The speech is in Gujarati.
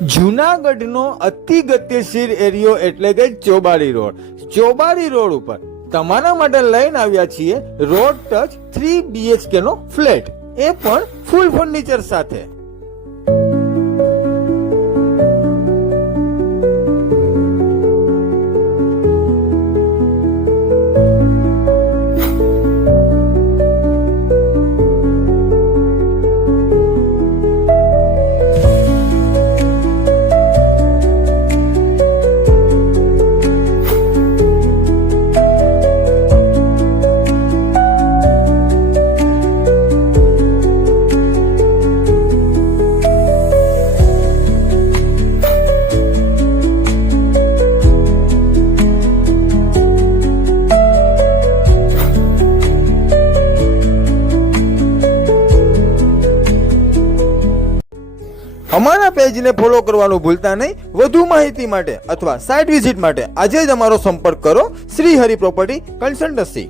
જુનાગઢનો અતિ ગતિશીલ એરિયો એટલે કે ચોબારી રોડ. ચોબારી રોડ ઉપર તમારા માટે લઈને આવ્યા છીએ રોડ ટચ થ્રી બીએચકે નો ફ્લેટ. એ પણ ફૂલ ફર્નિચર સાથે. અમારા પેજને ફોલો કરવાનું ભૂલતા નહીં. વધુ માહિતી માટે અથવા સાઇટ વિઝિટ માટે આજે જ અમારો સંપર્ક કરો. Shri Hari property consultancy